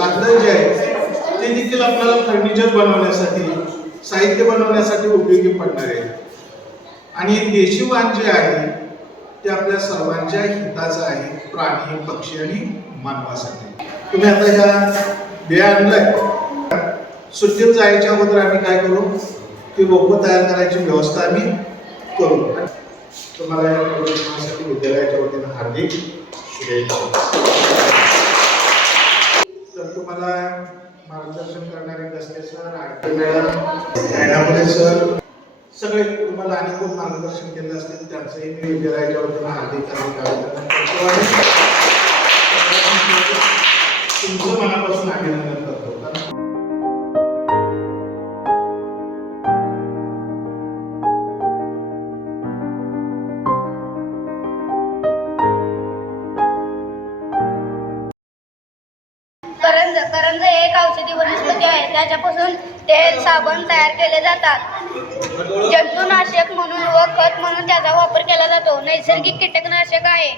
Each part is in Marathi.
लाकडं जे आहे ते देखील आपल्याला फर्निचर बनवण्यासाठी, साहित्य बनवण्यासाठी उपयोगी पडणार आहे. आणि देशी वाण जे आहे ते आपल्या सर्वांच्या हिताचं आहे, प्राणी, पक्षी आणि मानवासाठी. तुम्ही आता ह्या बिया आणलाय, सुट्टीत जायच्या अगोदर आम्ही काय करू, ती रोपं तयार करायची व्यवस्था आम्ही करू. तुम्हाला या प्रदर्शनासाठी विद्यालयाच्या वतीनं हार्दिक शुभेच्छा. तर तुम्हाला मार्गदर्शन करणारे कसले सर, आरती मॅडम, सर, सगळे तुम्हाला आणि कोण मार्गदर्शन केलं असतील त्यांचंही मी विद्यालयाच्या वतीनं हार्दिक अभिनंदन करतो. तुमचं मनापासून अभिनंदन करतो. करंज एक औषधी वनस्पती आहे. त्याच्यापासून तेल, साबण तयार केले जातात. जंतुनाशक म्हणून व खत म्हणून त्याचा वापर केला जातो. नैसर्गिक कीटकनाशक आहे.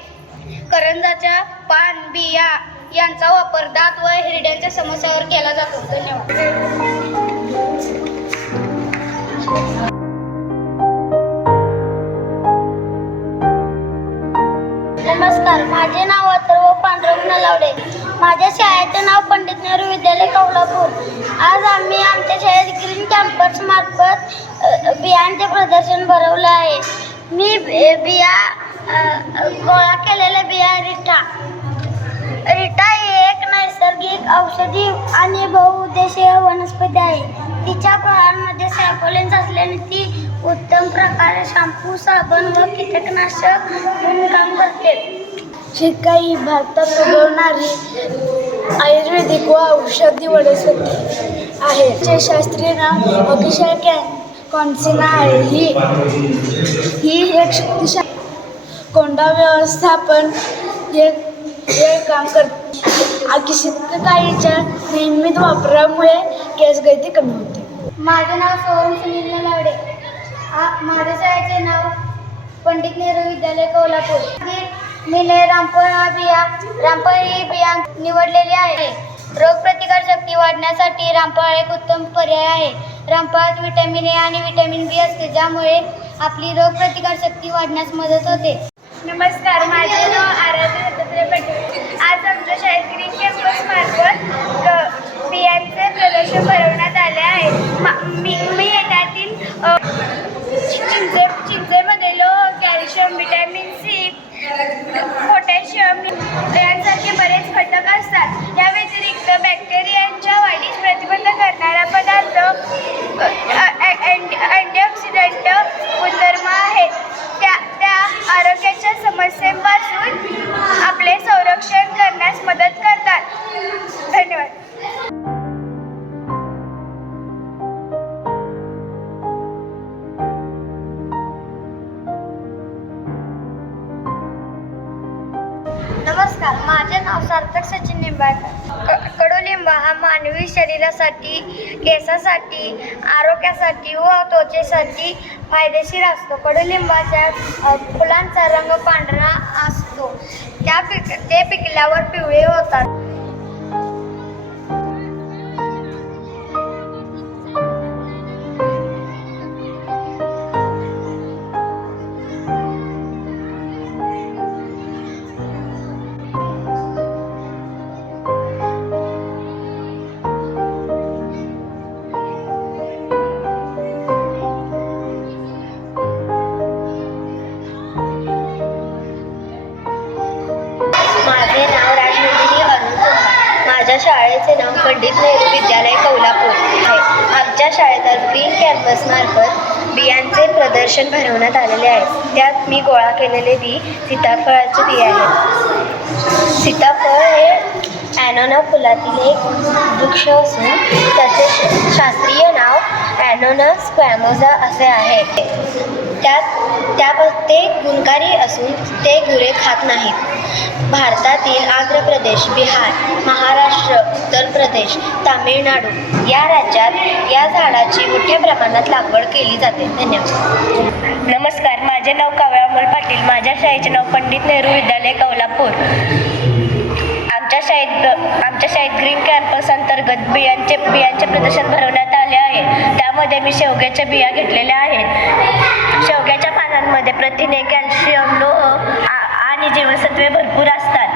करंजाच्या पान, बिया यांचा वापर दात व हिरड्यांच्या समस्यावर केला जातो. धन्यवाद. नमस्कार, माझे नाव अथर्व पांडुरंग नलावडे. माझ्या शाळेचे नाव पंडित नेहरू विद्यालय कोल्हापूर. आज आम्ही आमच्या शाळेत ग्रीन कॅम्पस मार्फत बियांचे प्रदर्शन भरवलं आहे. मी बिया गोळा केलेल्या बिया रिटा ही एक नैसर्गिक औषधी आणि बहुउद्देशीय वनस्पती आहे. तिच्या फळांमध्ये सॅपोलिन्स असल्याने ती उत्तम प्रकारे शॅम्पू, साबण व कीटकनाशक म्हणून काम करते. शिका ही भारतात उगवणारी आयुर्वेदिक व औषधी वनस्पती आहे. चे शास्त्रीय नाव अगिशाय कॉन्सिना आहे. ही एक शक्तिशाली कोंडा व्यवस्थापन हे काम करते. शीतकाळीच्या नियमित वापरामुळे केसगळती कमी होते. माझे नाव सोहम सुनील नलावडे. माझ्या शाळेचे नाव पंडित नेहरू विद्यालय कोल्हापूर. मी रामफळ ही बिया निवडलेली आहे. रोगप्रतिकार शक्ती वाढण्यासाठी रामफळ एक उत्तम पर्याय आहे. रामफळात व्हिटॅमिन ए आणि व्हिटॅमिन बी असते, ज्यामुळे आपली रोगप्रतिकार शक्ती वाढण्यास मदत होते. नमस्कार, माझे नाव आराध्य दत्तात्रय पाटील. आज आमच्या शाळेत ग्रीन कॅम्पस मार्फत बियांचे प्रदर्शन भरवण्यात आले आहे. मी त्यातील चिंचेमध्ये लोह, कॅल्शियम, व्हिटॅमिन सी, पोटॅशियम यांसारखे बरेच घटक असतात. या व्यतिरिक्त बॅक्टेरियांच्या वाढीस प्रतिबंध करणारा पदार्थ अँटीऑक्सिडंट गुणधर्म आहेत. त्या आरोग्याच्या समस्यांपासून आपले संरक्षण करण्यास मदत करतात. धन्यवाद. नमस्कार, माझे नाव सार्थक सचिन निंबाळकर. कडुलिंब हा मानवी शरीरासाठी, केसासाठी, आरोग्यासाठी व त्वचेसाठी फायदेशीर असतो. कडुलिंबाच्या फुलांचा रंग पांढरा असतो. ते पिकल्यावर पिवळे होतात. माझ्या शाळेचे नाव पंडित नेहरू विद्यालय कोल्हापूर आहे. आमच्या शाळेत आज ग्रीन कॅम्पस मार्फत बियांचे प्रदर्शन भरवण्यात आलेले आहे. त्यात मी गोळा केलेले बी सीताफळाचे बी आहेत. सीताफळ हे ॲनोना फुलातील एक वृक्ष असून त्याचे शास्त्रीय नाव ॲनोना स्क्वॅमोसा असे आहे. ते गुणकारी असून ते गुरे खात नाहीत. भारतातील आंध्र प्रदेश, बिहार, महाराष्ट्र, उत्तर प्रदेश, तामिळनाडू या राज्यात या झाडाची मोठ्या प्रमाणात लागवड केली जाते. धन्यवाद. नमस्कार, माझे नाव कावळा अमोल पाटील. माझ्या शाळेचे नाव पंडित नेहरू विद्यालय कोल्हापूर. आमच्या आमच्या शाळेत ग्रीन कॅम्पस अंतर्गत बियांचे प्रदर्शन भरवण्यात आले आहे. त्यामध्ये मी शेवग्याच्या बिया घेतलेल्या आहेत. शेवग्याच्या पानांमध्ये प्रथिने, कॅल्शियम, लोह आणि जीवनसत्वे भरपूर असतात.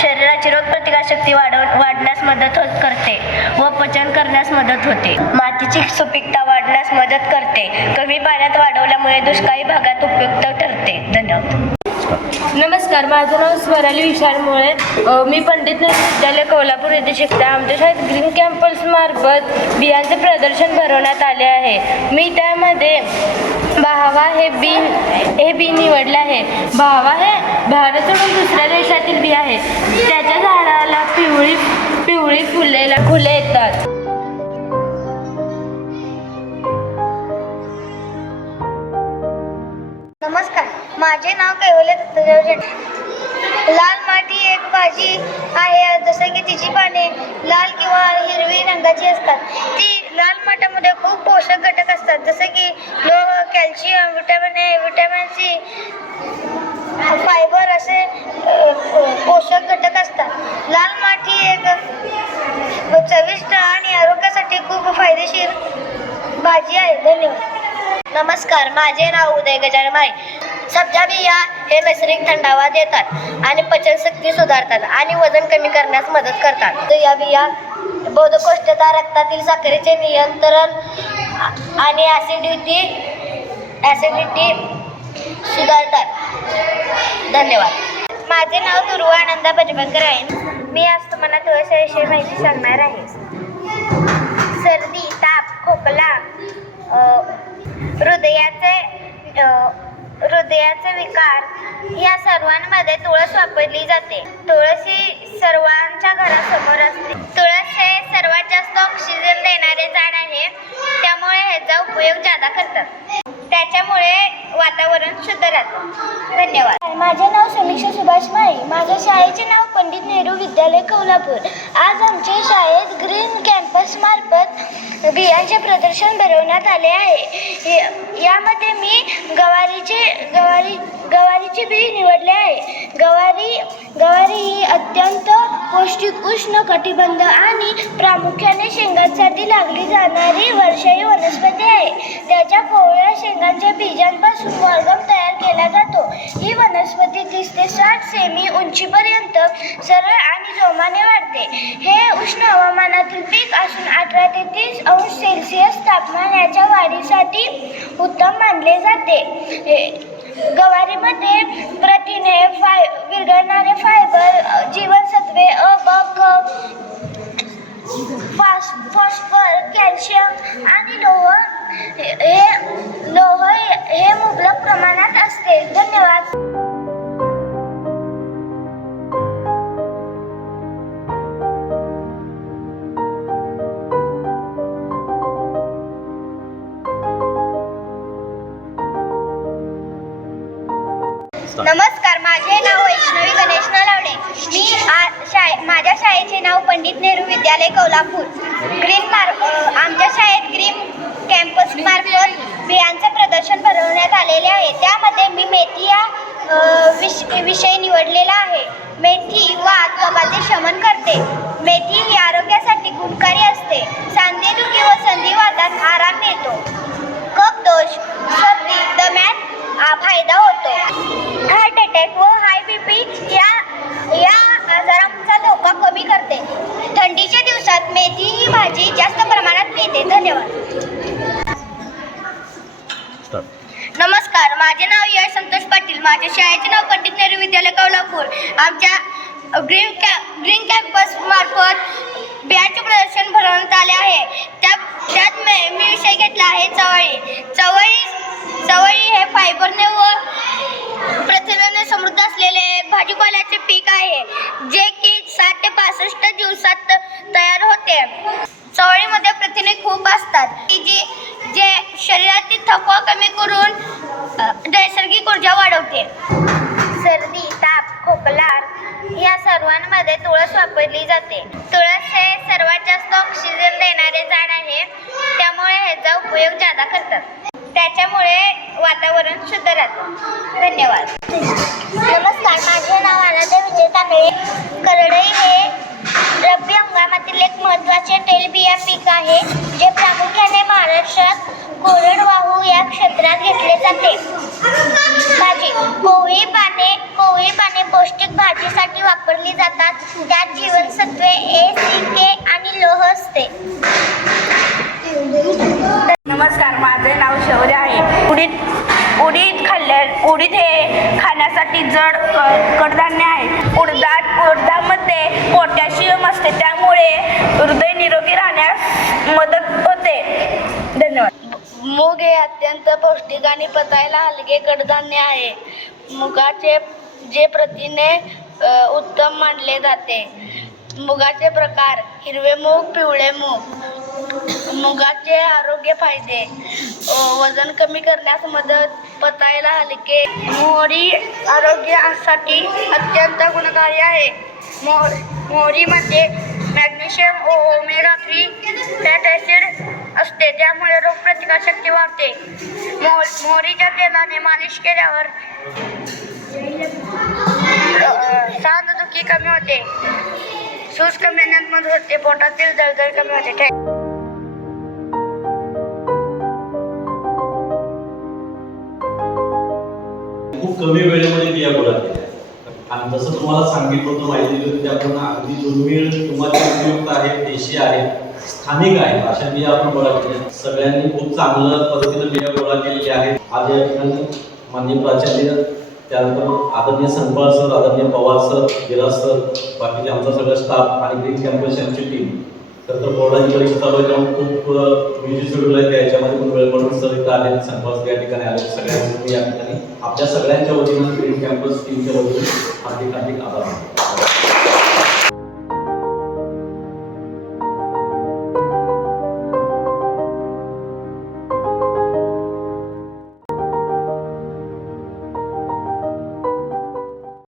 शरीराची रोगप्रतिकारशक्ती वाढण्यास मदत करते व पचन करण्यास मदत होते. मातीची सुपीकता वाढण्यास मदत करते. कमी पाण्यात वाढवल्यामुळे दुष्काळी भागात उपयुक्त ठरते. धन्यवाद. नमस्कार, माझं नाव स्वराली विशाल मुळे. मी पंडित नेहरू विद्यालय कोल्हापूर येथे शिकते. आमच्या शाळेत ग्रीन कॅम्पस मार्फत बियांचे प्रदर्शन भरवण्यात आले आहे. मी त्यामध्ये बहावा हे बी निवडले आहे. बहावा हे भारत सोडून दुसऱ्या देशातील बी आहे. त्याच्या झाडाला पिवळी फुले येतात. नमस्कार, माझे नाव कैवल्य दत्तदेव शेट्टी. लाल माती एक भाजी आहे, जसं की तिची पाने लाल किंवा हिरवी रंगाची असतात. ती लाल माठामध्ये खूप पोषक घटक असतात, जसं की लोह, calcium, vitamin A, vitamin C, fibre असे पोषक घटक असतात. लाल माती एक चविष्ट आणि आरोग्यासाठी खूप फायदेशीर भाजी आहे. धन्यवाद. नमस्कार, माझे नाव उदय गजानन माळी. सब्जा बिया हे नैसर्गिक थंडावा देतात आणि पचनशक्ती सुधारतात आणि वजन कमी करण्यास मदत करतात. या बिया बद्धकोष्ठता, रक्तातील साखरेचे नियंत्रण आणि ॲसिडिटी सुधारतात. धन्यवाद. माझे नाव दुर्वा आनंदा बजबंकर आहे. मी आज तुम्हाला तुळशीविषयी माहिती सांगणार आहे. सर्दी, ताप, खोकला, हृदयाचे विकार या सर्वांमध्ये तुळस वापरली जाते. तुळस ही सर्वांच्या घरासमोर असते. तुळस हे सर्वात जास्त ऑक्सिजन देणारे झाड आहे, त्यामुळे ह्याचा उपयोग जादा करतात. त्याच्यामुळे वातावरण शुद्ध राहतं. धन्यवाद. माझे नाव समीक्षा सुभाष माळी. माझ्या शाळेचे नाव पंडित नेहरू विद्यालय कोल्हापूर. आज आमच्या शाळेत ग्रीन कॅम्पस मार्फत बियांचे प्रदर्शन भरवण्यात आले आहे. यामध्ये मी गवारीचे बी निवडले आहे. गवारी ही अत्यंत पौष्टिक, उष्ण कटिबंध आणि प्रामुख्याने शेंगांसाठी लागली जाणारी वर्षायू वनस्पती आहे. त्याच्या कोवळ्या शेंगांच्या बीजांपासून वर्गम तयार केला जातो. ही वनस्पती 30 ते 60 सेमी उंचीपर्यंत सरळ आणि जोमाने वाढते. हे उष्ण हवामानातील पीक असून 18 ते 30 अंश सेल्सिअस तापमान याच्या वाढीसाठी उत्तम मानले जाते. गवारीमध्ये प्रथिने, विरघळणारे फायबर, जीवनसत्वे अ, ब, क, फॉस्फर, कॅल्शियम आणि लोह हे मुबलक प्रमाणात असते. धन्यवाद. नमस्कार, माझे नाव वैष्णवी गणेश नलावडे. माझ्या शाळेचे नाव पंडित नेहरू विद्यालय कोल्हापूर. आमच्या शाळेत ग्रीन कॅम्पस मार्फत बियांचे प्रदर्शन भरवण्यात आलेले आहे. त्यामध्ये मी मेथी या विषय निवडलेला आहे. मेथी वात, कफाचे शमन करते. मेथी ही आरोग्यासाठी गुणकारी असते. सांधेदुखी व संधिवातात आराम मिळतो. कफ दोष, सर्दी, दम्यात फायदा होतो. हार्ट अटॅक व हाय बीपी या आजारांचा धोका कमी करते. थंडीच्या दिवसात मेथी ही भाजी जास्त प्रमाणात मिळते. धन्यवाद. नमस्कार, माझे नाव यश संतोष पाटील. माझ्या शाळेचे नाव पंडित नेहरू विद्यालय कोल्हापूर. आमच्या ग्रीन कॅम्पस मार्फत बियांचे प्रदर्शन भरवण्यात आले आहे. त्यात मी विषय घेतला आहे चवळी हे फायबरने व प्रथिनाने समृद्ध असलेले भाजीपाल्याचे पीक आहे, जे की 60 ते 65 दिवसात तयार होते. चवळीमध्ये प्रथिने खूप असतात, जे शरीरातील थकवा कमी करून नैसर्गिक ऊर्जा वाढवते. सर्दी, ताप, खोकला या सर्वांमध्ये तुळस वापरली जाते. तुळस हे सर्वात जास्त ऑक्सिजन देणारे झाड आहे, त्यामुळे ह्याचा उपयोग जादा करतात. त्याच्यामुळे वातावरण शुद्ध राहतं. धन्यवाद. नमस्कार, माझे नाव आनंद विजय तांबे. करडई पीक आहे जे प्रामुख्याने महाराष्ट्रात कोरडवाहू या क्षेत्रात घेतले जाते. भाजी कोवळी पाने पौष्टिक भाजीसाठी वापरली जातात. त्यात जीवनसत्वे ए, सी, के आणि लोह असते. नमस्कार, माझे नाव शौर्य आहे. उडीद हे खाण्यासाठी जड कडधान्य आहे. उडदामध्ये पोटॅशियम असते, त्यामुळे हृदय निरोगी राहण्यास मदत होते. धन्यवाद. मूग हे अत्यंत पौष्टिक आणि पचायला हलके कडधान्य आहे. मुगाचे जे प्रथिने उत्तम मानले जाते. मुगाचे प्रकार: हिरवे मूग, पिवळे मूग. मुगाचे आरोग्य फायदे: वजन कमी करण्यास मदत, पचायला हलके. मोहरी आरोग्यासाठी अत्यंत गुणकारी आहे. मोहरीमध्ये मॅग्नेशियम, ओमेगा 3 फॅट ॲसिड असते, त्यामुळे रोगप्रतिकारशक्ती वाढते. मोहरीच्या तेलाने मालिश केल्यावर सांधेदुखी कमी होते, सूज कमी होण्यात मदत होते, पोटातील जळजळ कमी होते. खूप कमी वेळेमध्ये बिया गोळा केल्या आणि जसं तुम्हाला सांगितलं होतं, माहिती दिली होती, आपण अगदी दुर्मिळ तुम्हाला उपयुक्त आहेत, देशी आहेत, स्थानिक आहेत, अशा बिया आपण गोळा केल्या. सगळ्यांनी खूप चांगल्या पद्धतीने बिया गोळा केलेल्या आहेत. आज या ठिकाणी माननीय प्राचार्य, त्यानंतर आदरणीय संपाळ सर, आदरणीय पवार सर, गिराज सर, बाकीचे आमचा सगळा स्टाफ आणि ग्रीन कॅम्पस यांची टीम. तर बोर्डाची परीक्षा चालू आहे, त्यामुळे खूप बिझी शेड्यूल आहे, त्याच्यामध्ये पण वेळ पडून सर इथं आले, संपाळ या ठिकाणी आले. सगळ्यांनी या ठिकाणी आपल्या सगळ्यांच्या वतीनं ग्रीन कॅम्पस टीमच्या वतीने हार्दिक आभार मानतो.